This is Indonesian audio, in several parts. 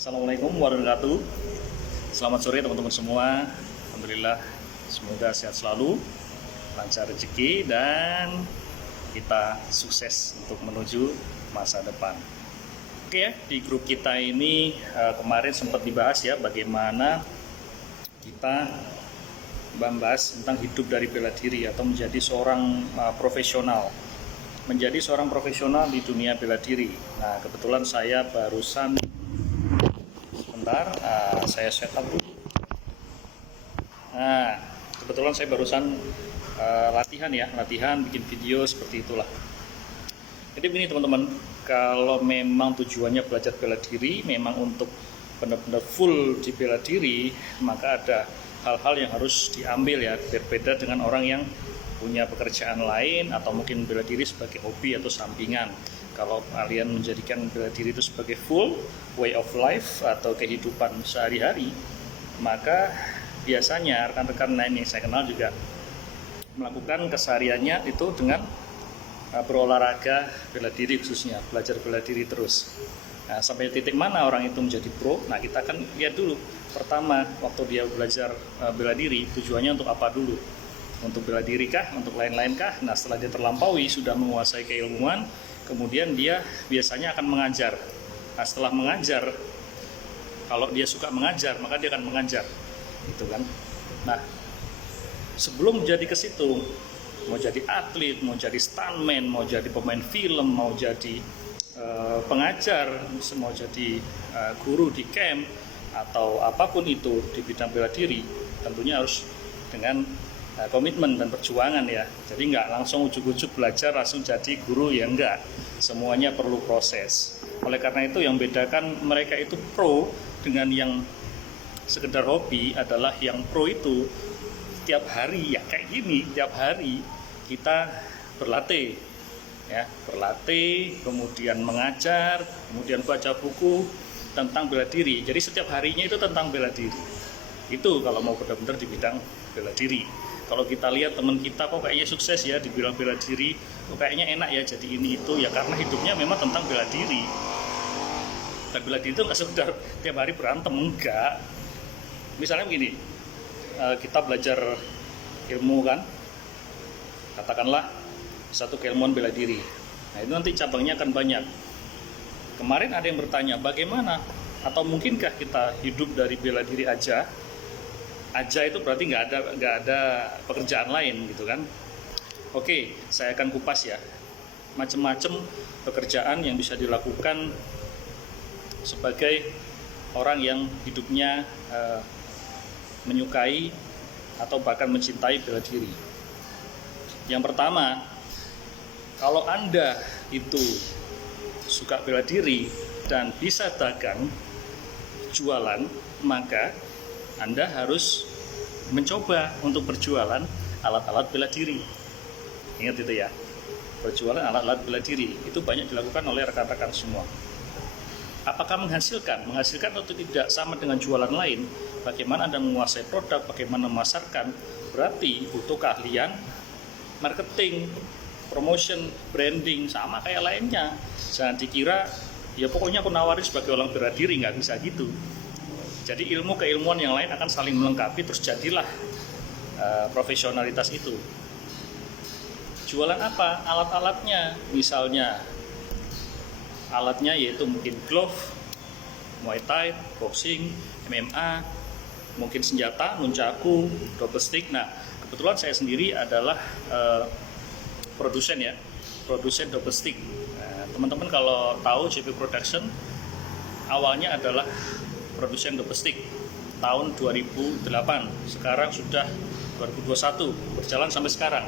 Assalamualaikum warahmatullahi wabarakatuh. Selamat sore teman-teman semua. Alhamdulillah, semoga sehat selalu, lancar rezeki, dan kita sukses untuk menuju masa depan. Oke ya, di grup kita ini kemarin sempat dibahas ya bagaimana kita membahas tentang hidup dari bela diri atau menjadi seorang profesional. Menjadi seorang profesional di dunia bela diri. Nah, kebetulan saya barusan saya setup dulu. Nah, kebetulan saya barusan latihan bikin video seperti itulah. Jadi begini teman-teman, kalau memang tujuannya belajar bela diri, memang untuk benar-benar full di bela diri, maka ada hal-hal yang harus diambil ya, berbeda dengan orang yang punya pekerjaan lain atau mungkin bela diri sebagai hobi atau sampingan. Kalau kalian menjadikan bela diri itu sebagai full way of life atau kehidupan sehari-hari, maka biasanya rekan-rekan lain yang saya kenal juga melakukan kesehariannya itu dengan berolahraga bela diri, khususnya belajar bela diri terus. Nah, sampai titik mana orang itu menjadi pro? Nah, kita akan lihat dulu. Pertama, waktu dia belajar bela diri, tujuannya untuk apa dulu? Untuk bela diri kah? Untuk lain-lain kah? Nah, setelah dia terlampaui, sudah menguasai keilmuan, kemudian dia biasanya akan mengajar. Nah, setelah mengajar, kalau dia suka mengajar, maka dia akan mengajar, gitu kan. Nah, sebelum jadi ke situ, mau jadi atlet, mau jadi stuntman, mau jadi pemain film, mau jadi pengajar, mau jadi guru di camp, atau apapun itu di bidang bela diri, tentunya harus dengan komitmen dan perjuangan ya. Jadi nggak langsung ujuk-ujuk belajar langsung jadi guru ya, enggak. Semuanya perlu proses. Oleh karena itu yang bedakan mereka itu pro dengan yang sekedar hobi adalah yang pro itu tiap hari ya kayak gini, tiap hari kita berlatih ya, berlatih, kemudian mengajar, kemudian baca buku tentang bela diri. Jadi setiap harinya itu tentang bela diri. Itu kalau mau benar-benar di bidang bela diri. Kalau kita lihat teman kita kok kayaknya sukses ya di bidang bela diri, kok kayaknya enak ya jadi ini itu, ya karena hidupnya memang tentang bela diri. Dan bela diri itu nggak sekedar tiap hari berantem, enggak. Misalnya begini, kita belajar ilmu kan, katakanlah satu keilmuan bela diri. Nah, itu nanti cabangnya akan banyak. Kemarin ada yang bertanya, bagaimana atau mungkinkah kita hidup dari bela diri aja itu berarti nggak ada pekerjaan lain gitu kan. Oke, saya akan kupas ya macam-macam pekerjaan yang bisa dilakukan sebagai orang yang hidupnya menyukai atau bahkan mencintai bela diri. Yang pertama, kalau Anda itu suka bela diri dan bisa dagang, jualan, maka Anda harus mencoba untuk berjualan alat-alat bela diri. Ingat itu ya, berjualan alat-alat bela diri itu banyak dilakukan oleh rekan-rekan semua. Apakah menghasilkan? Menghasilkan atau tidak sama dengan jualan lain. Bagaimana Anda menguasai produk, bagaimana memasarkan, berarti butuh keahlian marketing, promotion, branding, sama kayak lainnya. Jangan dikira ya pokoknya aku nawarin sebagai orang bela diri, nggak bisa gitu. Jadi ilmu keilmuan yang lain akan saling melengkapi, terus jadilah profesionalitas itu. Jualan apa? Alat-alatnya, misalnya alatnya yaitu mungkin glove, Muay Thai, boxing, MMA, mungkin senjata, nunchaku, double stick. Nah, kebetulan saya sendiri adalah produsen ya, produsen double stick. Nah, teman-teman kalau tahu JP Production awalnya adalah produsen double stick tahun 2008, sekarang sudah 2021, berjalan sampai sekarang.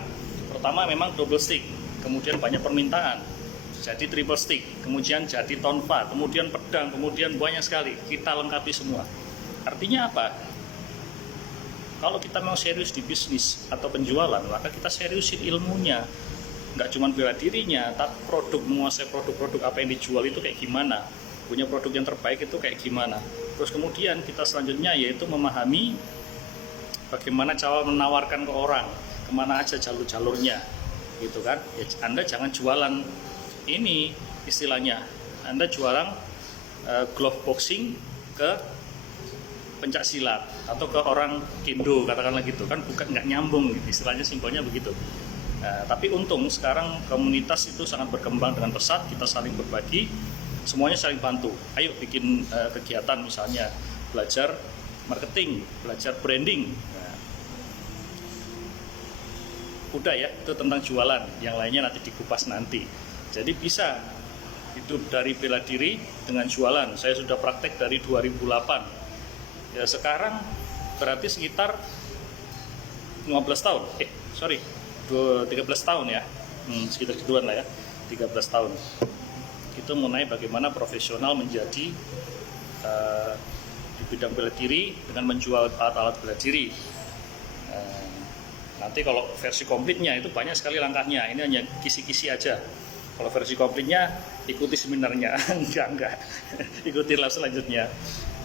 Pertama memang double stick, kemudian banyak permintaan, jadi triple stick, kemudian jadi tonfa, kemudian pedang, kemudian banyak sekali, kita lengkapi semua. Artinya apa? Kalau kita mau serius di bisnis atau penjualan, maka kita seriusin ilmunya. Nggak cuma bela dirinya, tapi menguasai produk-produk apa yang dijual itu kayak gimana, punya produk yang terbaik itu kayak gimana. Terus kemudian kita selanjutnya yaitu memahami bagaimana cara menawarkan ke orang, kemana aja jalur-jalurnya, gitu kan. Ya, Anda jangan jualan ini istilahnya, Anda jualan glove boxing ke pencak silat atau ke orang kendo, katakanlah gitu kan, bukan nggak nyambung gitu, istilahnya simpelnya begitu. Nah, tapi untung sekarang komunitas itu sangat berkembang dengan pesat, kita saling berbagi, semuanya saling bantu. Ayo bikin kegiatan misalnya belajar marketing, belajar branding. Nah, udah ya, itu tentang jualan, yang lainnya nanti dikupas nanti. Jadi bisa hidup dari bela diri dengan jualan. Saya sudah praktek dari 2008. Ya sekarang berarti sekitar 15 tahun. 13 tahun ya. Sekitar gituan lah ya. 13 tahun. Itu mengenai bagaimana profesional menjadi di bidang bela diri dengan menjual alat-alat bela diri. Nanti kalau versi komplitnya itu banyak sekali langkahnya. Ini hanya kisi-kisi aja. Kalau versi komplitnya ikuti seminarnya. enggak. Ikutilah selanjutnya.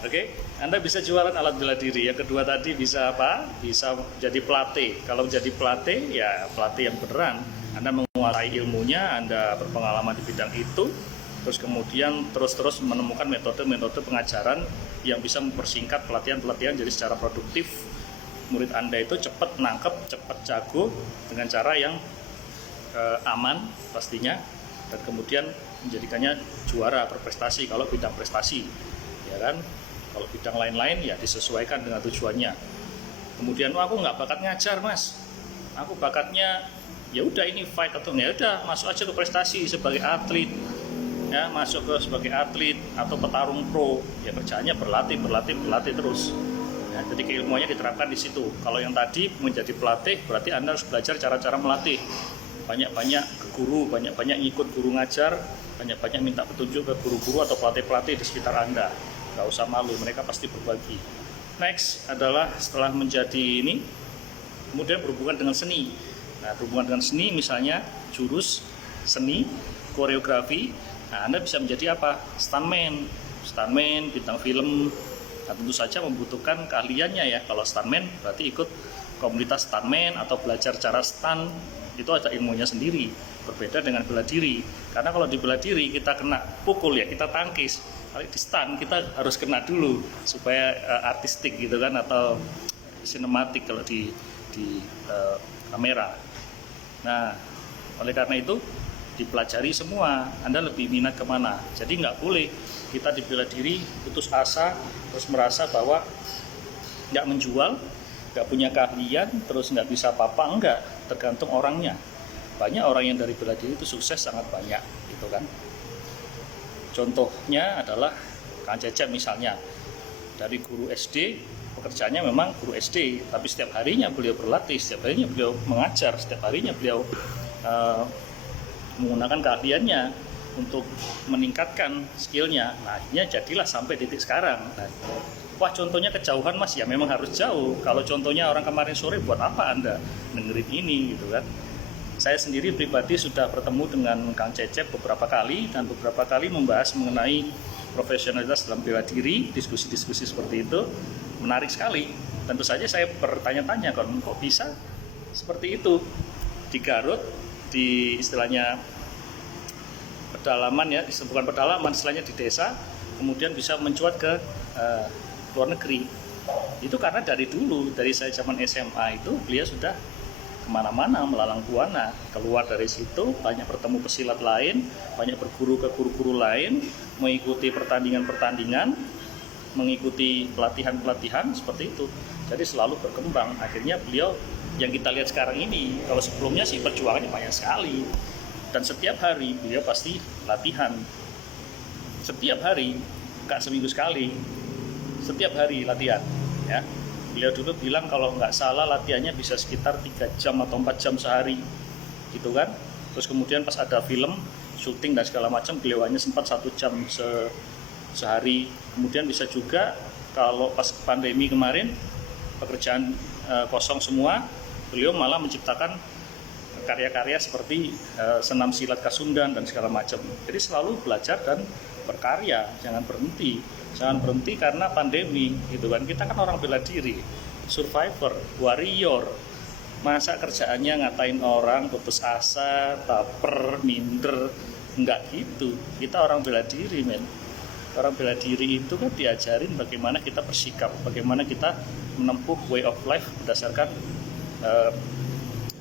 Oke, Anda bisa jualan alat bela diri. Yang kedua tadi bisa apa? Bisa jadi pelatih. Kalau jadi pelatih, ya pelatih yang beneran. Anda menguasai ilmunya, Anda berpengalaman di bidang itu, terus kemudian terus menemukan metode-metode pengajaran yang bisa mempersingkat pelatihan-pelatihan jadi secara produktif. Murid Anda itu cepat nangkep, cepat jago dengan cara yang aman pastinya, dan kemudian menjadikannya juara berprestasi kalau bidang prestasi, ya kan? Kalau bidang lain-lain ya disesuaikan dengan tujuannya. Kemudian aku nggak bakat ngajar mas, aku bakatnya ya udah ini fight atau ya udah masuk aja ke prestasi sebagai atlet, ya masuk ke sebagai atlet atau petarung pro, ya kerjaannya berlatih terus. Ya, jadi keilmuannya diterapkan di situ. Kalau yang tadi menjadi pelatih berarti Anda harus belajar cara-cara melatih. Banyak-banyak ke guru, banyak-banyak ngikut guru ngajar, banyak-banyak minta petunjuk ke guru-guru atau pelatih-pelatih di sekitar Anda. Gak usah malu, mereka pasti berbagi. Next adalah setelah menjadi ini, kemudian berhubungan dengan seni. Nah, berhubungan dengan seni misalnya jurus seni, koreografi. Nah, Anda bisa menjadi apa? Stuntman, bintang film. Nah, tentu saja membutuhkan keahliannya ya. Kalau stuntman berarti ikut komunitas stuntman atau belajar cara stunt. Itu ada ilmunya sendiri, berbeda dengan bela diri. Karena kalau di bela diri kita kena pukul ya, kita tangkis. Kalau di stunt kita harus kena dulu supaya artistik gitu kan, atau sinematik kalau di kamera. Nah, oleh karena itu dipelajari semua. Anda lebih minat kemana? Jadi nggak boleh kita di bela diri putus asa terus merasa bahwa nggak menjual, nggak punya keahlian, terus nggak bisa apa-apa. Enggak, tergantung orangnya. Banyak orang yang dari bela diri itu sukses sangat banyak gitu kan. Contohnya adalah Kang Cecep misalnya, dari guru SD, pekerjaannya memang guru SD, tapi setiap harinya beliau berlatih, setiap harinya beliau mengajar, setiap harinya beliau menggunakan keahliannya untuk meningkatkan skillnya. Nah, akhirnya jadilah sampai titik sekarang. Nah, wah contohnya kejauhan mas, ya memang harus jauh. Kalau contohnya orang kemarin sore, buat apa Anda dengerin ini gitu kan. Saya sendiri pribadi sudah bertemu dengan Kang Cecep beberapa kali, dan beberapa kali membahas mengenai profesionalitas dalam bela diri, diskusi-diskusi seperti itu, menarik sekali. Tentu saja saya bertanya-tanya, kok bisa seperti itu di Garut, di istilahnya pedalaman ya, bukan pedalaman, istilahnya di desa, kemudian bisa mencuat ke luar negeri. Itu karena dari dulu, dari saya zaman SMA itu, beliau sudah kemana-mana melalang buana, keluar dari situ, banyak bertemu pesilat lain, banyak berguru ke guru-guru lain, mengikuti pertandingan-pertandingan, mengikuti pelatihan-pelatihan seperti itu. Jadi selalu berkembang. Akhirnya beliau yang kita lihat sekarang ini, kalau sebelumnya sih perjuangannya banyak sekali, dan setiap hari beliau pasti latihan, setiap hari, nggak seminggu sekali, setiap hari latihan ya. Beliau dulu bilang kalau nggak salah latihannya bisa sekitar 3 jam atau 4 jam sehari gitu kan. Terus kemudian pas ada film, syuting dan segala macam, beliau hanya sempat 1 jam sehari. Kemudian bisa juga kalau pas pandemi kemarin pekerjaan kosong semua, beliau malah menciptakan karya-karya seperti senam silat Kasundan dan segala macam. Jadi selalu belajar dan berkarya, jangan berhenti karena pandemi gitu kan. Kita kan orang bela diri, survivor, warrior. Masa kerjaannya ngatain orang, putus asa, baper, minder, enggak gitu. Kita orang bela diri men. orang bela diri itu kan diajarin bagaimana kita bersikap, bagaimana kita menempuh way of life berdasarkan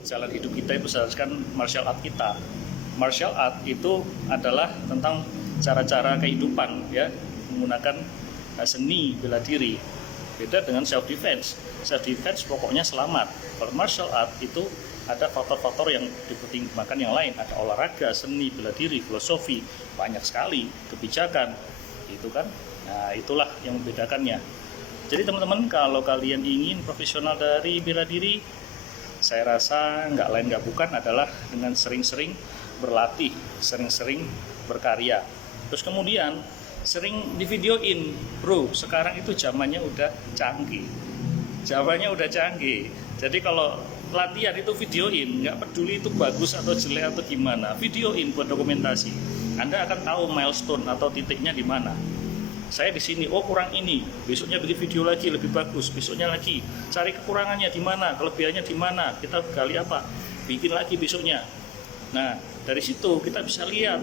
jalan hidup kita itu berdasarkan martial art kita. Martial art itu adalah tentang cara-cara kehidupan ya, menggunakan seni bela diri. Beda dengan self defense. Self defense pokoknya selamat. Kalau martial art itu ada faktor-faktor yang dipertimbangkan yang lain, ada olahraga, seni, bela diri, filosofi, banyak sekali, kebijakan, gitu kan. Nah, itulah yang membedakannya. Jadi teman-teman, kalau kalian ingin profesional dari bela diri, saya rasa nggak lain nggak bukan adalah dengan sering-sering berlatih, sering-sering berkarya. Terus kemudian sering divideoin, bro. Sekarang itu zamannya udah canggih. Jadi kalau latihan itu videoin, nggak peduli itu bagus atau jelek atau gimana, videoin buat dokumentasi. Anda akan tahu milestone atau titiknya di mana. Saya di sini, oh kurang ini, besoknya bikin video lagi lebih bagus, besoknya lagi cari kekurangannya di mana, kelebihannya di mana, kita gali apa, bikin lagi besoknya. Nah, dari situ kita bisa lihat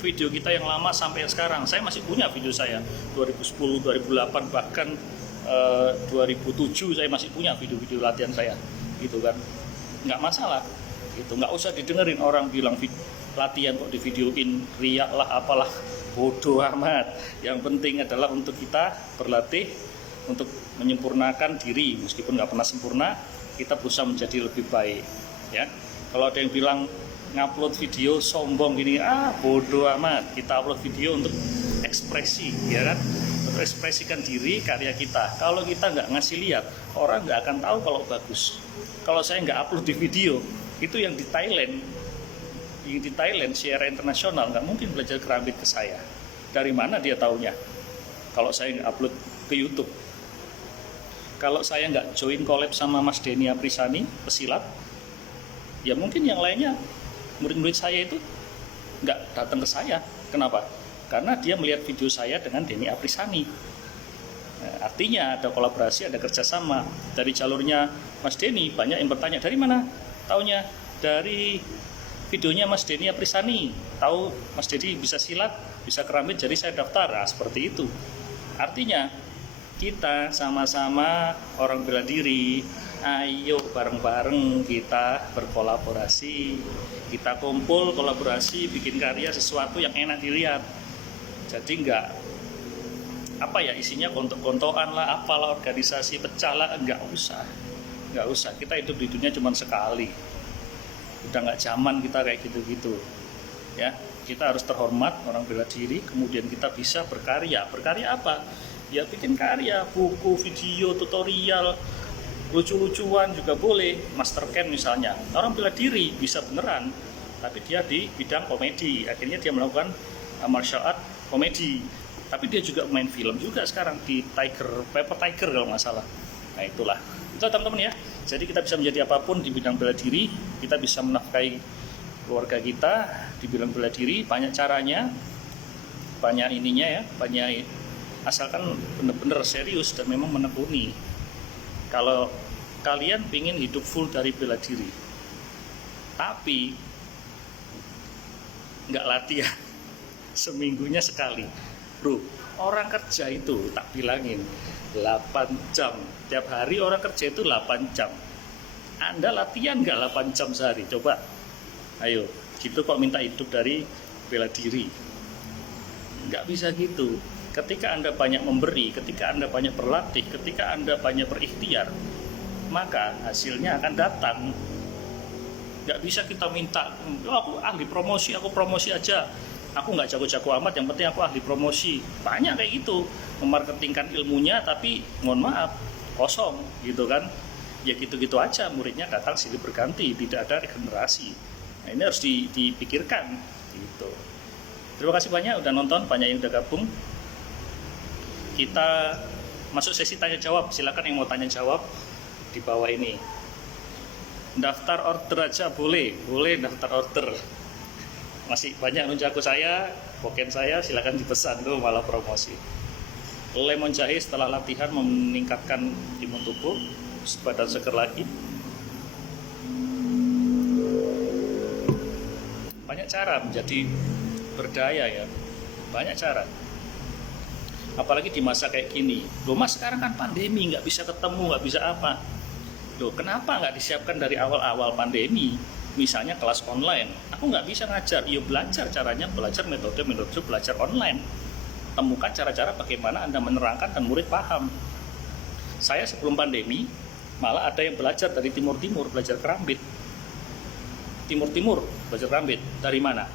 video kita yang lama sampai yang sekarang. Saya masih punya video saya 2010, 2008, bahkan 2007 saya masih punya video-video latihan saya, gitu kan. Nggak masalah, gitu. Nggak usah didengerin orang bilang latihan kok di videoin, riak lah apalah, bodoh amat. Yang penting adalah untuk kita berlatih untuk menyempurnakan diri, meskipun nggak pernah sempurna, kita berusaha menjadi lebih baik, ya. Kalau ada yang bilang ngupload video sombong gini, bodoh amat. Kita upload video untuk ekspresi, ya kan, untuk ekspresikan diri, karya kita. Kalau kita nggak ngasih lihat, orang nggak akan tahu kalau bagus. Kalau saya nggak upload di video, itu yang di Thailand secara internasional nggak mungkin belajar keramik ke saya. Dari mana dia taunya kalau saya nggak upload ke YouTube? Kalau saya nggak join collab sama Mas Denny Aprisani pesilat, ya mungkin yang lainnya, murid-murid saya itu nggak datang ke saya. Kenapa? Karena dia melihat video saya dengan Denny Aprisani. Nah, artinya ada kolaborasi, ada kerjasama. Dari jalurnya Mas Denny, banyak yang bertanya, dari mana taunya? Dari videonya Mas Denny Aprisani. Tahu Mas Denny bisa silat, bisa keramik, jadi saya daftar. Nah, seperti itu. Artinya kita sama-sama orang bela diri, ayo bareng-bareng kita berkolaborasi, kita kumpul, kolaborasi, bikin karya sesuatu yang enak dilihat. Jadi enggak isinya kontok-kontokan lah, apalah, organisasi pecah lah, enggak usah. Kita hidup di dunia cuma sekali. Udah nggak zaman kita kayak gitu-gitu, ya. Kita harus terhormat orang bela diri, kemudian kita bisa berkarya. Berkarya apa? Ya bikin karya, buku, video, tutorial, lucu-lucuan juga boleh, mastercam misalnya. Orang bela diri bisa beneran, tapi dia di bidang komedi, akhirnya dia melakukan martial art komedi. Tapi dia juga main film juga sekarang di Paper Tiger kalau nggak salah. Nah itulah, itu teman-teman ya. Jadi kita bisa menjadi apapun di bidang bela diri, kita bisa menafkahi keluarga kita di bidang bela diri, banyak caranya, banyak ininya ya, banyak, asalkan benar-benar serius dan memang menekuni. Kalau kalian ingin hidup full dari bela diri, tapi nggak latihan, seminggunya sekali, bro, orang kerja itu tak bilangin 8 jam, tiap hari orang kerja itu 8 jam. Anda latihan nggak 8 jam sehari? Coba, ayo, gitu kok minta hidup dari bela diri? Nggak bisa gitu. Ketika Anda banyak memberi, ketika Anda banyak berlatih, ketika Anda banyak berikhtiar, maka hasilnya akan datang. Nggak bisa kita minta, aku ahli promosi, aku promosi aja. Aku nggak jago-jago amat, yang penting aku ahli promosi. Banyak kayak gitu, memarketingkan ilmunya, tapi mohon maaf, kosong gitu kan. Ya gitu-gitu aja, muridnya datang silih berganti, tidak ada regenerasi. Nah ini harus dipikirkan gitu. Terima kasih banyak udah nonton, banyak yang udah gabung. Kita masuk sesi tanya jawab, silakan yang mau tanya jawab di bawah ini. Daftar order aja boleh daftar order. Masih banyak nunjaku saya, poken saya, silakan dipesan tuh, malah promosi. Lemon jahe setelah latihan meningkatkan imun tubuh, badan seger lagi. Banyak cara menjadi berdaya ya, banyak cara. apalagi di masa kayak gini. Loh mas, sekarang kan pandemi, nggak bisa ketemu, nggak bisa apa. Loh kenapa nggak disiapkan dari awal-awal pandemi? Misalnya kelas online, aku nggak bisa ngajar, yuk belajar caranya, belajar metode-metode belajar online. Temukan cara-cara bagaimana Anda menerangkan dan murid paham. Saya sebelum pandemi, malah ada yang belajar dari timur-timur, belajar kerambit. Timur-timur, belajar kerambit. Dari mana?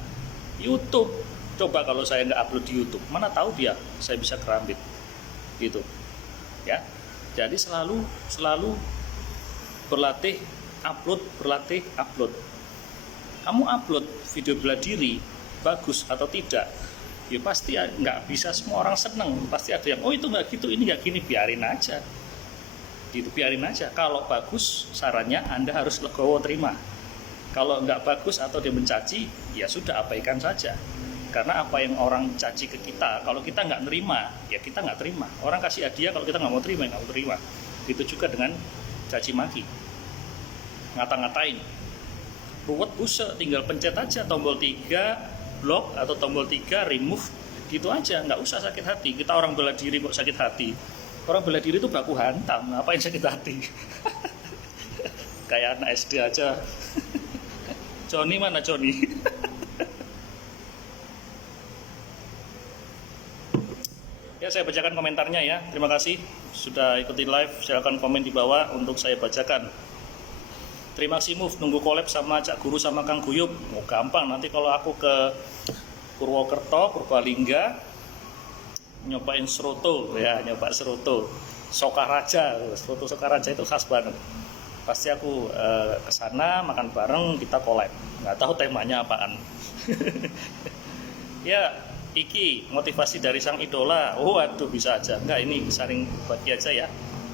YouTube. Coba kalau saya nggak upload di YouTube, mana tahu dia saya bisa kerambit. Gitu. Ya. Jadi selalu berlatih, berlatih, upload. Kamu upload video bela diri, bagus atau tidak? Ya pasti nggak bisa semua orang seneng. Pasti ada yang, oh itu nggak gitu, ini nggak gini, biarin aja. Gitu, biarin aja. Kalau bagus, sarannya Anda harus legowo terima. Kalau nggak bagus atau dia mencaci, ya sudah abaikan saja. Karena apa yang orang caci ke kita, kalau kita nggak nerima, ya kita nggak terima. Orang kasih hadiah, kalau kita nggak mau terima, nggak mau terima. Itu juga dengan caci maki, ngata-ngatain. Ruwet buset, tinggal pencet aja tombol 3 block atau tombol 3 remove, gitu aja, nggak usah sakit hati. Kita orang bela diri kok sakit hati. Orang bela diri itu baku hantam, ngapain sakit hati? Kayak anak SD aja. Joni mana Joni? Ya, saya bacakan komentarnya ya. Terima kasih sudah ikuti live. Silakan komen di bawah untuk saya bacakan. Terima kasih Move, nunggu collab sama Cak Guru sama Kang Guyup. Mau gampang, nanti kalau aku ke Purwokerto, Purbalingga, nyobain seroto ya, nyoba seroto Sokaraja. Seroto Sokaraja itu khas banget. Pasti aku ke sana makan bareng, kita collab. Nggak tahu temanya apaan. Ya, Iki, motivasi dari sang idola. Oh, aduh, bisa aja. Enggak, ini saling berbagi aja ya.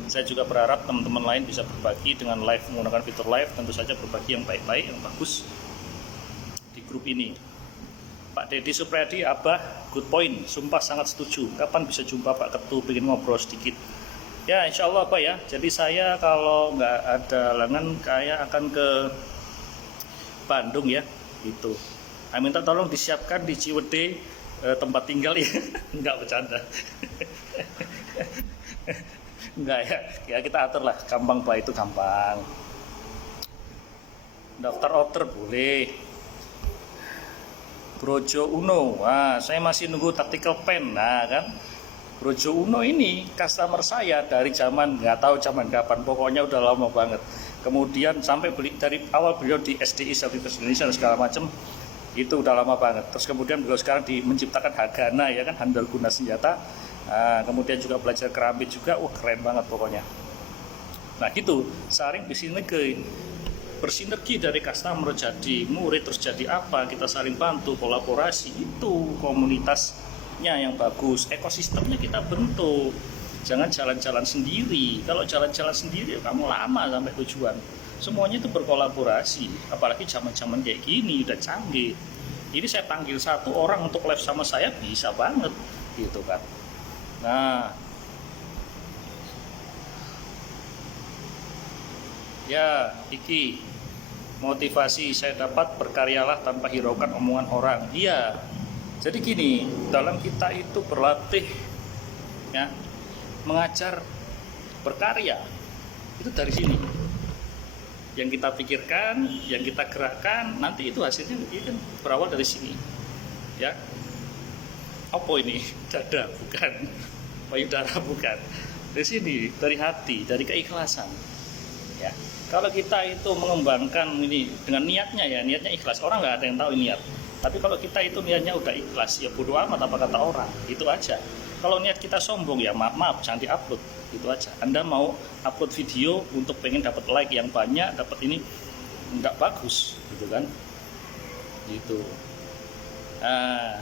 Saya juga berharap teman-teman lain bisa berbagi dengan live, menggunakan fitur live. Tentu saja berbagi yang baik-baik, yang bagus di grup ini. Pak Deddy Supriyadi, Abah, good point. Sumpah sangat setuju. Kapan bisa jumpa Pak Ketu, pengen ngobrol sedikit. Ya, insya Allah Pak ya. Jadi saya kalau nggak ada halangan, kayak akan ke Bandung ya. Gitu. Saya minta tolong disiapkan di Ciwidey tempat tinggal ya. Nggak bercanda. Enggak ya. Ya kita atur lah. Gampang Pak, itu gampang. Daftar order boleh. Brojo Uno, wah saya masih nunggu tactical pen, nah kan Brojo Uno ini customer saya dari zaman nggak tahu zaman kapan, pokoknya udah lama banget. Kemudian sampai beli dari awal beliau di SDI Service Indonesia dan segala macam itu udah lama banget. Terus kemudian beliau sekarang menciptakan Hagana ya kan, handal guna senjata. Nah, kemudian juga belajar kerambit juga, wah keren banget pokoknya. Nah gitu, saring di sini ke bersinergi dari customer jadi murid, terus jadi apa, kita saling bantu, kolaborasi, itu komunitasnya yang bagus, ekosistemnya kita bentuk. Jangan jalan-jalan sendiri. Kalau jalan-jalan sendiri kamu lama sampai tujuan. Semuanya itu berkolaborasi, apalagi zaman-zaman kayak gini udah canggih. Ini saya panggil satu orang untuk live sama saya bisa banget gitu kan. Nah ya, Iki, motivasi saya dapat berkaryalah tanpa hiraukan omongan orang. Iya. Jadi gini, dalam kita itu berlatih ya, mengajar, berkarya. Itu dari sini. Yang kita pikirkan, yang kita gerakkan, nanti itu hasilnya kan berawal dari sini. Ya. Apa ini? Dada bukan. Payudara bukan. Dari sini, dari hati, dari keikhlasan. Ya. Kalau kita itu mengembangkan ini dengan niatnya ya, niatnya ikhlas, orang nggak ada yang tahu niat. Tapi kalau kita itu niatnya udah ikhlas, ya bodo amat apa kata orang, itu aja. Kalau niat kita sombong ya maaf jangan diupload, itu aja. Anda mau upload video untuk pengen dapat like yang banyak, dapat ini nggak bagus, gitu kan? Gitu. Nah,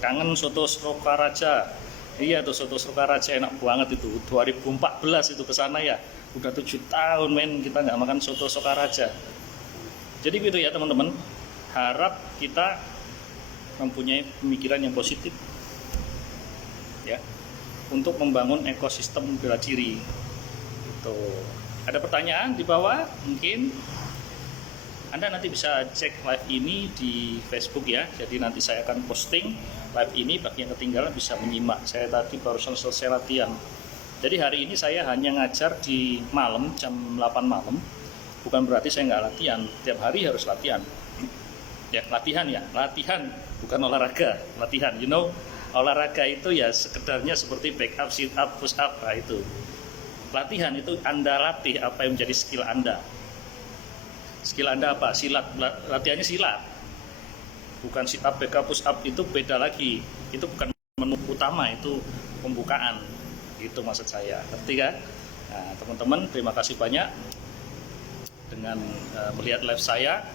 kangen soto Sokaraja. Iya tuh soto Sokaraja enak banget itu. 2014 itu kesana ya. Udah 7 tahun men kita nggak makan soto Sokaraja. Jadi gitu ya teman-teman. Harap kita mempunyai pemikiran yang positif ya, untuk membangun ekosistem bela diri. Gitu. Ada pertanyaan di bawah mungkin? Anda nanti bisa cek live ini di Facebook ya. Jadi nanti saya akan posting live ini, bagi yang ketinggalan bisa menyimak. Saya tadi barusan selesai latihan. Jadi hari ini saya hanya ngajar di malam, jam 8 malam. Bukan berarti saya nggak latihan, tiap hari harus latihan. Ya, latihan, bukan olahraga, latihan. You know, olahraga itu ya sekedarnya seperti back up, sit up, push up, nah itu. Latihan itu Anda latih apa yang menjadi skill Anda. Skill Anda apa? Silat, latihannya silat. Bukan sit up, back up, push up, itu beda lagi. Itu bukan menu utama, itu pembukaan. Itu maksud saya, ngerti kan? Nah, teman-teman, terima kasih banyak dengan melihat live saya.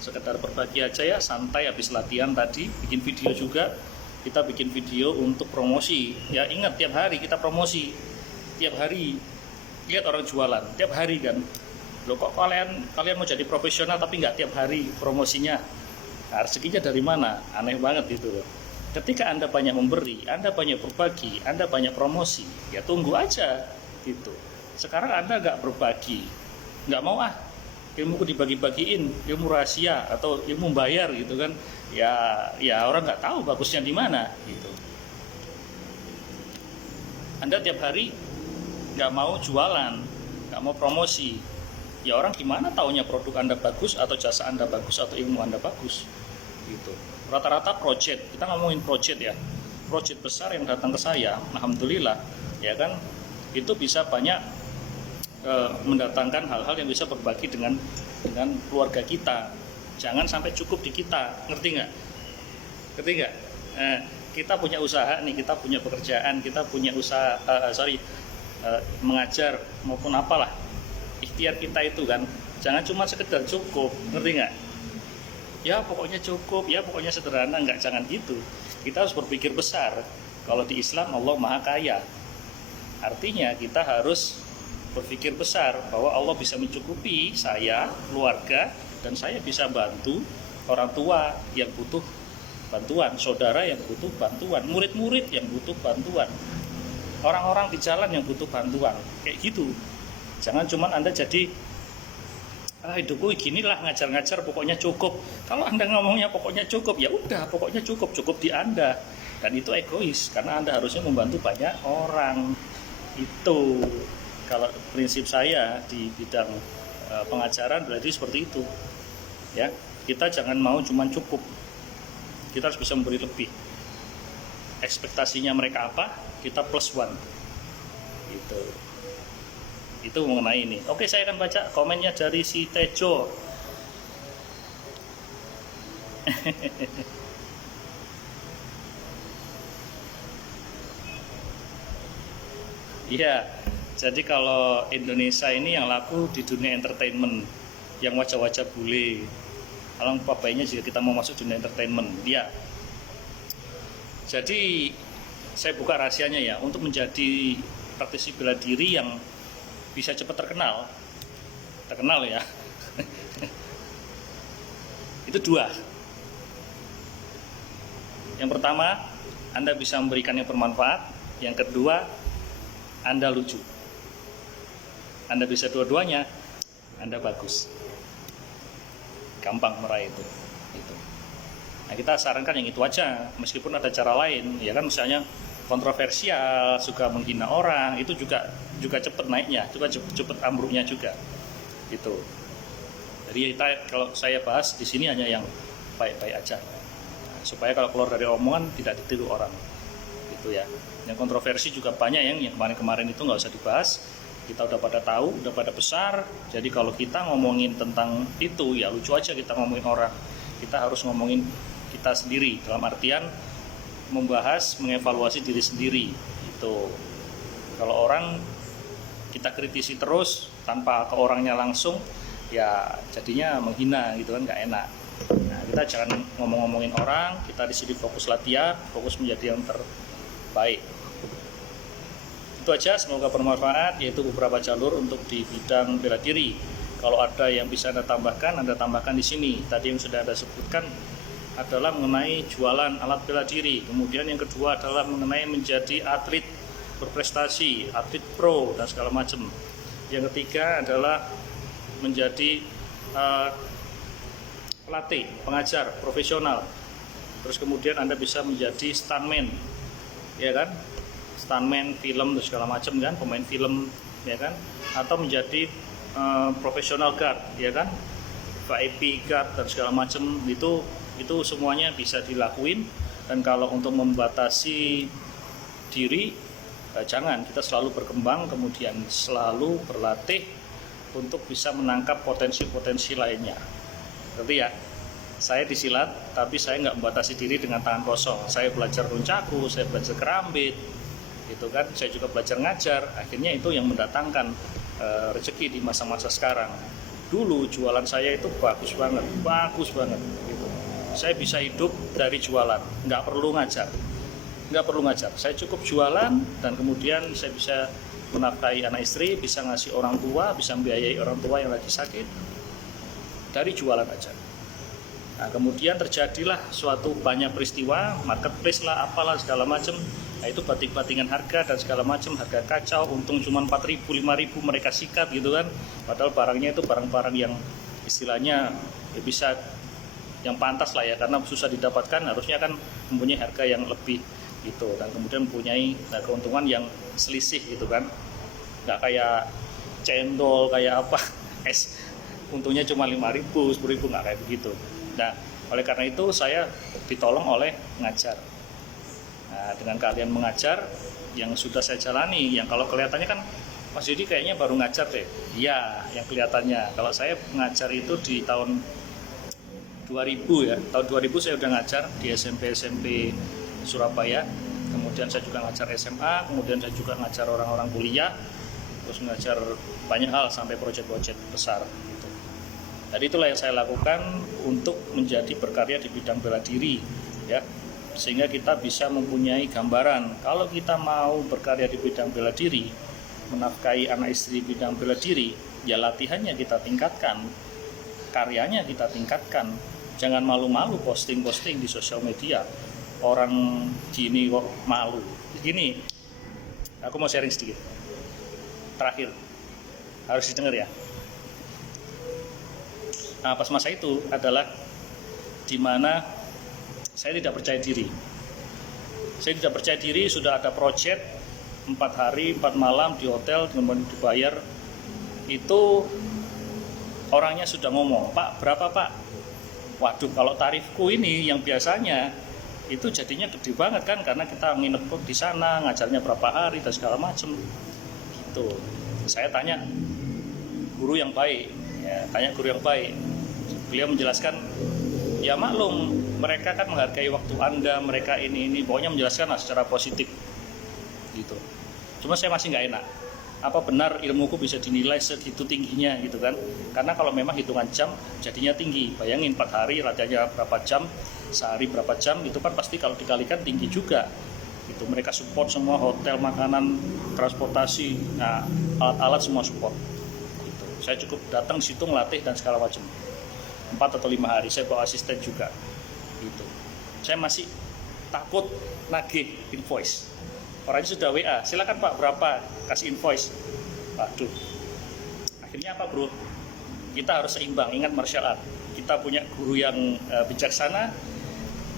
Sekedar berbagi aja ya, santai habis latihan tadi, bikin video juga. Kita bikin video untuk promosi. Ya ingat, tiap hari kita promosi. Tiap hari. Lihat orang jualan, tiap hari kan. Loh kok kalian mau jadi profesional tapi nggak tiap hari promosinya? Nah, rezekinya dari mana? Aneh banget gitu loh. Ketika Anda banyak memberi, Anda banyak berbagi, Anda banyak promosi, ya tunggu aja gitu. Sekarang Anda nggak berbagi, nggak mau ilmuku dibagi-bagiin, ilmu rahasia atau ilmu bayar gitu kan, ya orang nggak tahu bagusnya di mana gitu. Anda tiap hari nggak mau jualan, nggak mau promosi, ya orang gimana taunya produk Anda bagus atau jasa Anda bagus atau ilmu Anda bagus gitu. Rata-rata project, kita ngomongin project ya, project besar yang datang ke saya, alhamdulillah ya kan, itu bisa banyak mendatangkan hal-hal yang bisa berbagi dengan keluarga kita. Jangan sampai cukup di kita, ngerti nggak? Kita punya usaha nih, kita punya pekerjaan, kita punya usaha, mengajar maupun apalah, ikhtiar kita itu kan, jangan cuma sekedar cukup, ngerti nggak? Ya pokoknya cukup, ya pokoknya sederhana, enggak, jangan gitu. Kita harus berpikir besar. Kalau di Islam Allah Maha Kaya. Artinya kita harus berpikir besar bahwa Allah bisa mencukupi saya, keluarga, dan saya bisa bantu orang tua yang butuh bantuan, saudara yang butuh bantuan, murid-murid yang butuh bantuan, orang-orang di jalan yang butuh bantuan, kayak gitu. Jangan cuma Anda jadi hidupku ginilah, ngajar-ngajar pokoknya cukup. Kalau Anda ngomongnya pokoknya cukup, ya udah pokoknya cukup di Anda. Dan itu egois, karena Anda harusnya membantu banyak orang. Itu kalau prinsip saya di bidang pengajaran berarti seperti itu. Ya, kita jangan mau cuma cukup. Kita harus bisa memberi lebih. Ekspektasinya mereka apa? Kita plus one. Gitu. Itu mengenai ini. Oke, saya akan baca komennya dari si Tejo. Iya, jadi kalau Indonesia ini yang laku di dunia entertainment, yang wajah-wajah bule. Kalau papainya juga kita mau masuk dunia entertainment, ya. Jadi saya buka rahasianya ya, untuk menjadi praktisi bela diri yang bisa cepat terkenal ya. Itu dua. Yang pertama, Anda bisa memberikan yang bermanfaat. Yang kedua, Anda lucu. Anda bisa dua-duanya, Anda bagus. Gampang meraih itu. Nah, kita sarankan yang itu aja, meskipun ada cara lain, ya kan, misalnya kontroversial, suka menghina orang, itu juga cepat naiknya, juga cepat ambruknya juga. Gitu. Jadi kalau saya bahas di sini hanya yang baik-baik aja, supaya kalau keluar dari omongan tidak ditiru orang. Gitu ya. Yang kontroversi juga banyak yang kemarin-kemarin itu nggak usah dibahas. Kita udah pada tahu, udah pada besar. Jadi kalau kita ngomongin tentang itu, ya lucu aja kita ngomongin orang. Kita harus ngomongin kita sendiri, dalam artian membahas, mengevaluasi diri sendiri. Itu kalau orang kita kritisi terus tanpa ke orangnya langsung, ya jadinya menghina gitu kan, nggak enak. Nah, kita jangan ngomongin orang, kita di sini fokus latihan, fokus menjadi yang terbaik. Itu aja, semoga bermanfaat, yaitu beberapa jalur untuk di bidang bela diri. Kalau ada yang bisa Anda tambahkan di sini. Tadi yang sudah Anda sebutkan adalah mengenai jualan alat bela diri. Kemudian yang kedua adalah mengenai menjadi atlet berprestasi, atlet pro dan segala macam. Yang ketiga adalah menjadi pelatih, pengajar profesional. terus kemudian Anda bisa menjadi stuntman, ya kan, stuntman film dan segala macam kan, pemain film, ya kan, atau menjadi profesional guard, ya kan, VIP guard dan segala macam, itu semuanya bisa dilakuin. Dan kalau untuk membatasi diri, jangan, kita selalu berkembang, kemudian selalu berlatih untuk bisa menangkap potensi-potensi lainnya. Berarti ya, saya disilat, tapi saya nggak membatasi diri dengan tangan kosong. Saya belajar nunchaku, saya belajar kerambit, gitu kan. Saya juga belajar ngajar. Akhirnya itu yang mendatangkan rezeki di masa-masa sekarang. Dulu jualan saya itu bagus banget, gitu. Saya bisa hidup dari jualan, nggak perlu ngajar. Saya cukup jualan, dan kemudian saya bisa menafkahi anak istri, bisa ngasih orang tua, bisa membiayai orang tua yang lagi sakit dari jualan aja. Nah, kemudian terjadilah suatu banyak peristiwa, marketplace lah, apalah segala macam. Nah, itu batik-batingan harga dan segala macam, harga kacau, untung cuma 4.000, 5.000 mereka sikat gitu kan. Padahal barangnya itu barang-barang yang istilahnya ya bisa yang pantas lah ya, karena susah didapatkan, harusnya kan mempunyai harga yang lebih gitu, dan kemudian mempunyai keuntungan yang selisih gitu kan, nggak kayak cendol kayak apa es untungnya cuma 5.000, 10.000, nggak kayak begitu. Nah, oleh karena itu saya ditolong oleh ngajar. Nah, dengan kalian mengajar yang sudah saya jalani, yang kalau kelihatannya kan Mas Yudi kayaknya baru ngajar deh, iya yang kelihatannya. Kalau saya ngajar itu di tahun 2000 ya, tahun 2000 saya udah ngajar di SMP Surabaya, kemudian saya juga ngajar SMA, kemudian saya juga ngajar orang-orang kuliah, terus ngajar banyak hal sampai proyek-proyek besar gitu. Jadi itulah yang saya lakukan untuk menjadi berkarya di bidang bela diri ya, sehingga kita bisa mempunyai gambaran kalau kita mau berkarya di bidang bela diri, menafkahi anak istri di bidang bela diri, ya latihannya kita tingkatkan, karyanya kita tingkatkan. Jangan malu-malu posting-posting di sosial media. Orang gini kok malu. Gini, aku mau sharing sedikit. Terakhir, harus didengar ya. Nah, pas masa itu adalah dimana saya tidak percaya diri. Saya tidak percaya diri, sudah ada project 4 hari 4 malam di hotel, kemudian dibayar. Itu orangnya sudah ngomong, Pak, berapa Pak? Waduh, kalau tarifku ini yang biasanya itu jadinya gede banget kan, karena kita nginep di sana, ngajarnya berapa hari dan segala macem gitu. Saya tanya guru yang baik, beliau menjelaskan, ya maklum, mereka kan menghargai waktu Anda, mereka ini pokoknya menjelaskan secara positif gitu. Cuma saya masih nggak enak, apa benar ilmuku bisa dinilai segitu tingginya gitu kan. Karena kalau memang hitungan jam jadinya tinggi. Bayangin 4 hari latihannya berapa jam, sehari berapa jam, itu kan pasti kalau dikalikan tinggi juga gitu. Mereka support semua, hotel, makanan, transportasi, nah alat-alat semua support gitu. Saya cukup datang situ ngelatih dan segala macam 4 atau 5 hari, saya bawa asisten juga gitu. Saya masih takut nagih invoice. Orangnya sudah WA, silakan Pak, berapa, kasih invoice. Waduh, akhirnya apa bro? Kita harus seimbang, ingat martial art. Kita punya guru yang bijaksana,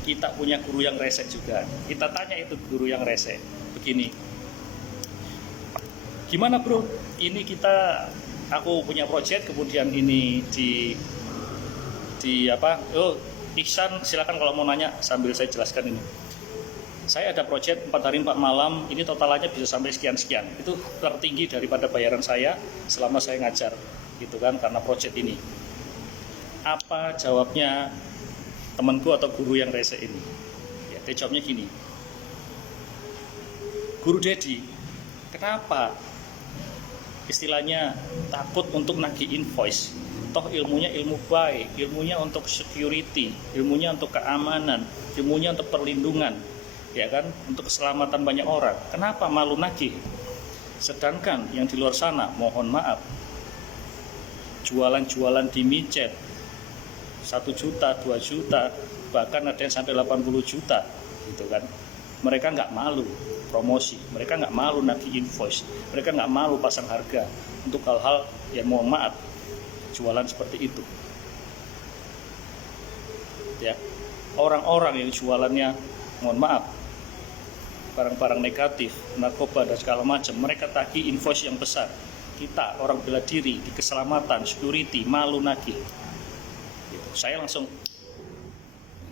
kita punya guru yang rese juga. Kita tanya itu guru yang rese, begini, gimana bro? Ini aku punya project, kemudian ini di apa? Oh, Ihsan, silakan kalau mau nanya sambil saya jelaskan ini. Saya ada project 4 hari 4 malam, ini totalannya bisa sampai sekian-sekian. Itu tertinggi daripada bayaran saya selama saya ngajar, gitu kan, karena project ini. Apa jawabnya temanku atau guru yang rese ini? Ya, dia jawabnya gini, Guru Dedi, kenapa istilahnya takut untuk nagih invoice? Toh ilmunya ilmu baik, ilmunya untuk security, ilmunya untuk keamanan, ilmunya untuk perlindungan, ya kan, untuk keselamatan banyak orang. Kenapa malu nagih? Sedangkan yang di luar sana, mohon maaf, jualan-jualan di micet 1 juta, 2 juta, bahkan ada yang sampai 80 juta gitu kan. Mereka nggak malu promosi, mereka nggak malu nagih invoice, mereka nggak malu pasang harga untuk hal-hal yang mohon maaf jualan seperti itu ya. orang-orang yang jualannya, mohon maaf, barang-barang negatif, narkoba dan segala macam, mereka tagih invoice yang besar. Kita orang bela diri di keselamatan, security, malu nagih. Saya langsung,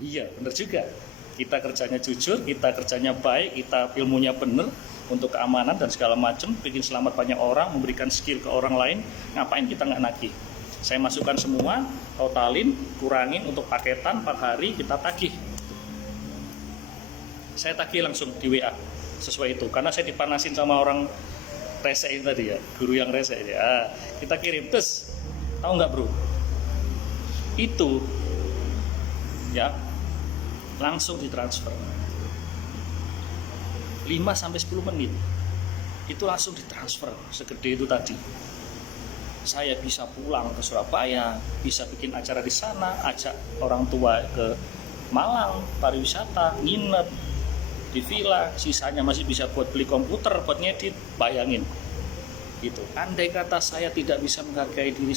iya bener juga. Kita kerjanya jujur, kita kerjanya baik, kita ilmunya bener untuk keamanan dan segala macam, bikin selamat banyak orang, memberikan skill ke orang lain. Ngapain kita nggak nagih? Saya masukkan semua, totalin, kurangin untuk paketan 4 hari kita tagih. Saya tagih langsung di WA sesuai itu, karena saya dipanasin sama orang rese ini tadi ya, guru yang rese ya. Kita kirim, terus tahu nggak bro? Itu ya langsung ditransfer 5-10 menit itu langsung ditransfer segede itu tadi. Saya bisa pulang ke Surabaya, bisa bikin acara di sana, ajak orang tua ke Malang, pariwisata, nginep di villa, sisanya masih bisa buat beli komputer, buat ngedit. Bayangin gitu. Andai kata saya tidak bisa menghargai diri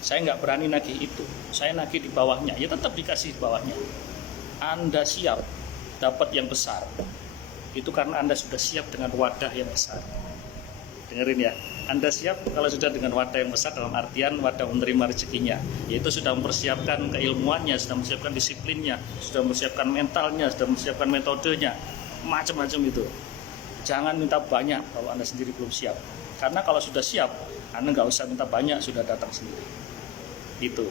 saya nggak berani nagih itu, saya nagih di bawahnya, ya tetap dikasih di bawahnya. Anda siap dapat yang besar, itu karena Anda sudah siap dengan wadah yang besar. Dengerin ya, Anda siap kalau sudah dengan wadah yang besar, dalam artian wadah menerima rezekinya, yaitu sudah mempersiapkan keilmuannya, sudah mempersiapkan disiplinnya, sudah mempersiapkan mentalnya, sudah mempersiapkan metodenya, macam-macam itu. Jangan minta banyak kalau Anda sendiri belum siap, karena kalau sudah siap, Anda nggak usah minta banyak, sudah datang sendiri. Itu.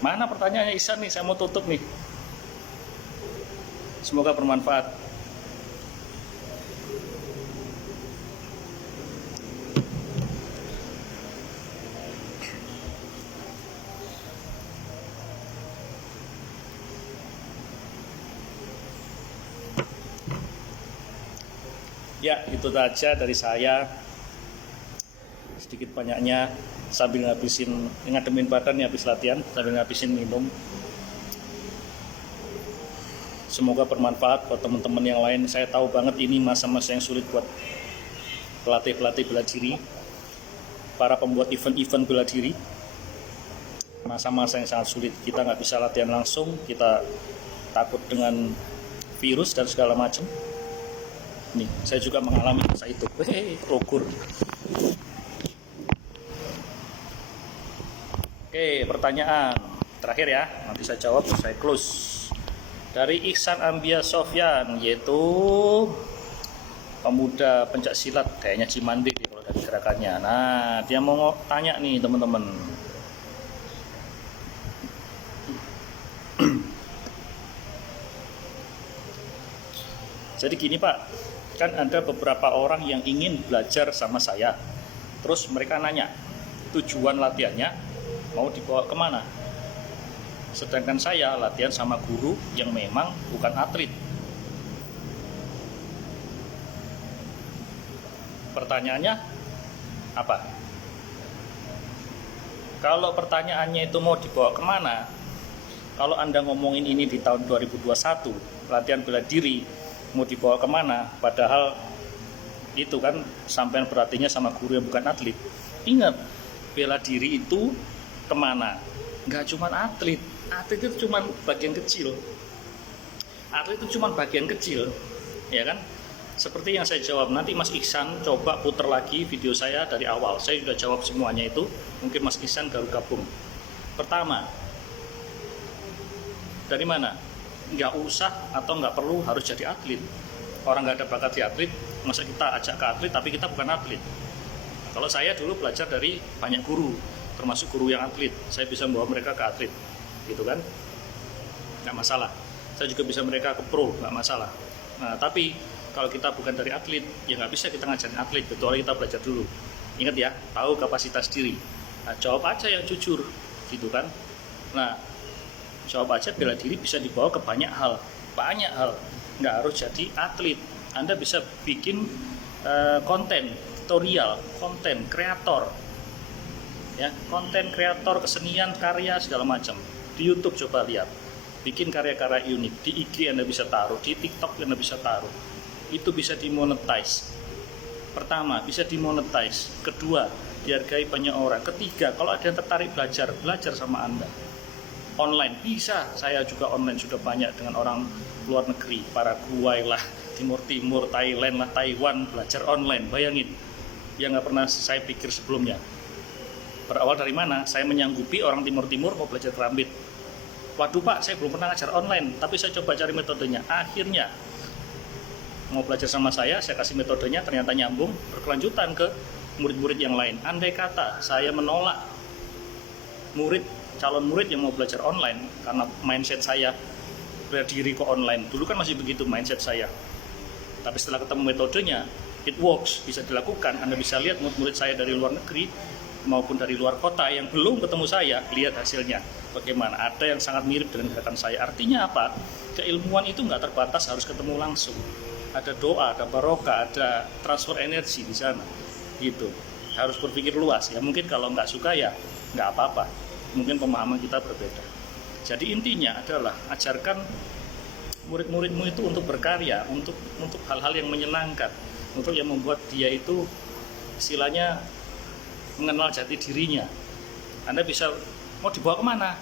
Mana pertanyaannya Ihsan nih, saya mau tutup nih. Semoga bermanfaat. Ya, itu saja dari saya. Sedikit banyaknya sambil ngabisin, ngademin badan ya habis latihan, sambil ngabisin minum. Semoga bermanfaat buat teman-teman yang lain. Saya tahu banget ini masa-masa yang sulit buat pelatih-pelatih bela diri, para pembuat event-event bela diri. Masa-masa yang sangat sulit. Kita nggak bisa latihan langsung, kita takut dengan virus dan segala macam. Nih, saya juga mengalami masa itu. Ukur. Oke, pertanyaan terakhir ya. Nanti saya jawab, saya close. Dari Ihsan Ambia Sofyan, yaitu pemuda pencak silat, kayaknya Cimande kalau dari gerakannya. Nah, dia mau tanya nih teman-teman. Jadi gini Pak, kan ada beberapa orang yang ingin belajar sama saya, terus mereka nanya tujuan latihannya mau dibawa kemana, sedangkan saya latihan sama guru yang memang bukan atlet. Pertanyaannya apa? Kalau pertanyaannya itu mau dibawa kemana, kalau Anda ngomongin ini di tahun 2021, latihan bela diri mau dibawa kemana, padahal itu kan sampean berartinya sama guru yang bukan atlet. Ingat, bela diri itu kemana? Nggak cuma atlet itu cuma bagian kecil. Atlet itu cuma bagian kecil, ya kan? Seperti yang saya jawab, nanti Mas Ihsan coba putar lagi video saya dari awal. Saya sudah jawab semuanya itu, mungkin Mas Ihsan baru gabung. Pertama, dari mana? Nggak usah atau nggak perlu harus jadi atlet. Orang nggak ada bakat di atlet, masa kita ajak ke atlet tapi kita bukan atlet. Kalau saya dulu belajar dari banyak guru, termasuk guru yang atlet, saya bisa membawa mereka ke atlet, gitu kan? Nggak masalah. Saya juga bisa mereka ke pro, nggak masalah. Nah, tapi kalau kita bukan dari atlet, ya nggak bisa kita ngajarin atlet, kecuali kita belajar dulu. Ingat ya, tahu kapasitas diri. Nah, jawab aja yang jujur, gitu kan? Nah, jawab aja bela diri bisa dibawa ke banyak hal, nggak harus jadi atlet. Anda bisa bikin konten tutorial, konten kreator, ya, konten kreator kesenian, karya segala macam. Di YouTube coba lihat, bikin karya-karya unik. Di IG Anda bisa taruh, di TikTok Anda bisa taruh. Itu bisa dimonetize. Pertama, bisa dimonetize. Kedua, dihargai banyak orang. Ketiga, kalau ada yang tertarik belajar sama Anda. online. Bisa, saya juga online sudah banyak dengan orang luar negeri, Paraguay lah, Timur, Thailand lah, Taiwan, belajar online. Bayangin, yang nggak pernah saya pikir sebelumnya. Berawal dari mana? Saya menyanggupi orang Timur mau belajar kerambit. Waduh Pak, saya belum pernah ngajar online, tapi saya coba cari metodenya. Akhirnya mau belajar sama saya kasih metodenya, ternyata nyambung, berkelanjutan ke murid-murid yang lain. Andai kata saya menolak calon murid yang mau belajar online karena mindset saya bela diri ke online, dulu kan masih begitu mindset saya, tapi setelah ketemu metodenya, it works, bisa dilakukan. Anda bisa lihat murid-murid saya dari luar negeri maupun dari luar kota yang belum ketemu saya, lihat hasilnya bagaimana. Ada yang sangat mirip dengan gerakan saya. Artinya apa? Keilmuan itu nggak terbatas harus ketemu langsung. Ada doa, ada barokah, ada transfer energi di sana. Gitu. Harus berpikir luas ya. Mungkin kalau nggak suka ya nggak apa-apa. Mungkin pemahaman kita berbeda. Jadi intinya adalah ajarkan murid-muridmu itu untuk berkarya, untuk hal-hal yang menyenangkan, untuk yang membuat dia itu istilahnya mengenal jati dirinya. Anda bisa mau dibawa kemana?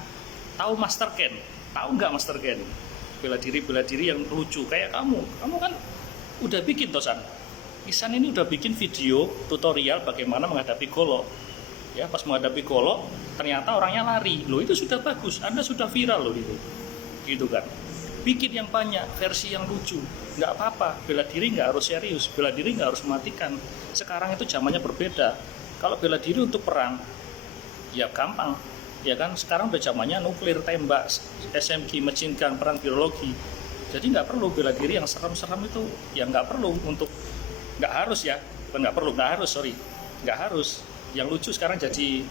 Tahu Master Ken? Tahu nggak Master Ken? Bela diri yang lucu kayak kamu kan udah bikin tosan. Ihsan ini udah bikin video tutorial bagaimana menghadapi golok. Ya, pas menghadapi golok ternyata orangnya lari. Loh, itu sudah bagus. Anda sudah viral loh itu. Gitu kan. Bikin yang banyak, versi yang lucu. Nggak apa-apa, bela diri nggak harus serius, bela diri nggak harus mematikan. Sekarang itu zamannya berbeda. Kalau bela diri untuk perang, ya gampang. Ya kan, sekarang udah zamannya nuklir, tembak, SMG, machine gun, perang biologi. Jadi nggak perlu bela diri yang serem-serem itu, ya nggak perlu untuk, nggak harus ya, nggak harus. Yang lucu sekarang jadi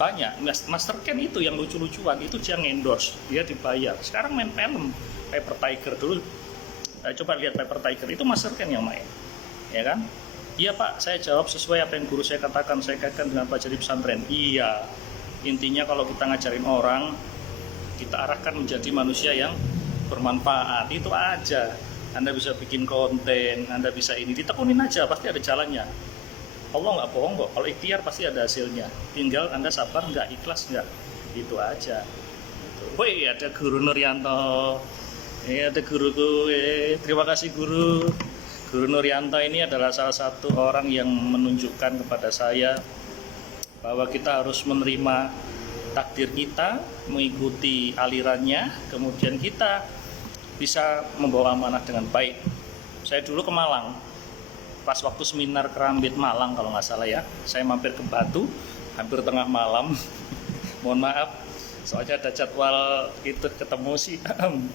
banyak. Master Ken itu yang lucu-lucuan itu dia endorse, dia dibayar. Sekarang main film Paper Tiger dulu, coba lihat Paper Tiger itu Master Ken yang main, ya kan? Iya Pak, saya jawab sesuai apa yang guru saya katakan, saya kaitkan dengan pelajari pesantren. Iya, intinya kalau kita ngajarin orang, kita arahkan menjadi manusia yang bermanfaat, itu aja. Anda bisa bikin konten, Anda bisa ini, ditekunin aja, pasti ada jalannya. Allah nggak bohong kok, kalau ikhtiar pasti ada hasilnya. Tinggal Anda sabar nggak, ikhlas nggak, itu aja. Woi, ada Guru Nuryanto, ada guruku, terima kasih Guru. Guru Nuryanto ini adalah salah satu orang yang menunjukkan kepada saya bahwa kita harus menerima takdir kita, mengikuti alirannya, kemudian kita bisa membawa amanah dengan baik. Saya dulu ke Malang, pas waktu seminar kerambit Malang kalau nggak salah ya, saya mampir ke Batu hampir tengah malam. Mohon maaf, soalnya ada jadwal itu ketemu sih,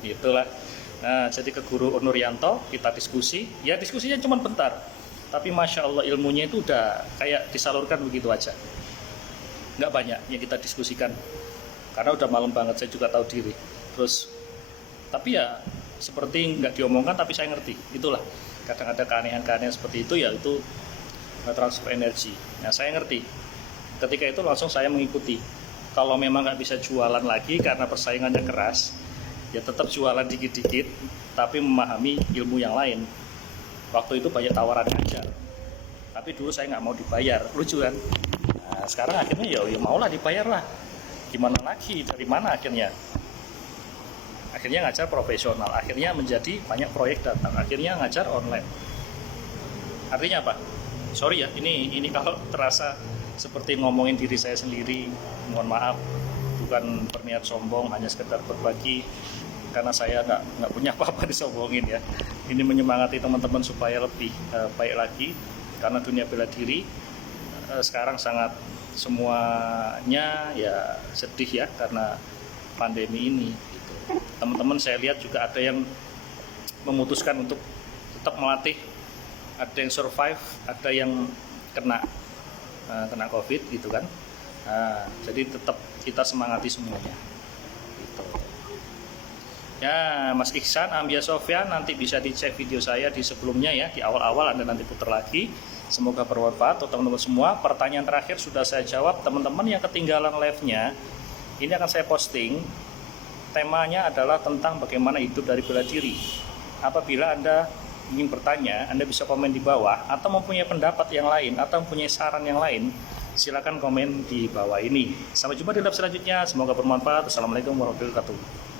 itulah. Nah, jadi ke Guru Nuryanto kita diskusi, ya diskusinya cuma bentar, tapi masya Allah ilmunya itu udah kayak disalurkan begitu aja, nggak banyak yang kita diskusikan karena udah malam banget, saya juga tahu diri. Terus, tapi ya seperti nggak diomongkan tapi saya ngerti, itulah. Kadang ada keanehan-keanehan seperti itu, ya itu transfer energi. Nah, saya ngerti. Ketika itu langsung saya mengikuti. Kalau memang nggak bisa jualan lagi karena persaingannya keras, ya tetap jualan dikit-dikit, tapi memahami ilmu yang lain. Waktu itu banyak tawaran ngajar, tapi dulu saya nggak mau dibayar, lucu kan? Nah, sekarang akhirnya ya maulah dibayar lah. Gimana lagi? Dari mana akhirnya? Akhirnya ngajar profesional, akhirnya menjadi banyak proyek datang, akhirnya ngajar online. Artinya apa? Sorry ya, ini kalau terasa seperti ngomongin diri saya sendiri, mohon maaf, bukan berniat sombong, hanya sekedar berbagi, karena saya nggak punya apa-apa disombongin ya. Ini menyemangati teman-teman supaya lebih baik lagi, karena dunia bela diri sekarang sangat semuanya ya sedih ya karena pandemi ini. Teman-teman saya lihat juga ada yang memutuskan untuk tetap melatih, ada yang survive, ada yang kena COVID gitu kan. Nah, jadi tetap kita semangati semuanya gitu. Ya, Mas Ihsan, Ambia Sofyan, nanti bisa dicek video saya di sebelumnya ya, di awal-awal Anda nanti putar lagi. Semoga bermanfaat untuk teman-teman semua. Pertanyaan terakhir sudah saya jawab. Teman-teman yang ketinggalan live-nya, ini akan saya posting. Temanya adalah tentang bagaimana hidup dari bela diri. Apabila Anda ingin bertanya, Anda bisa komen di bawah, atau mempunyai pendapat yang lain, atau mempunyai saran yang lain, Silakan komen di bawah ini. Sampai jumpa di live selanjutnya. Semoga bermanfaat. Assalamualaikum warahmatullahi wabarakatuh.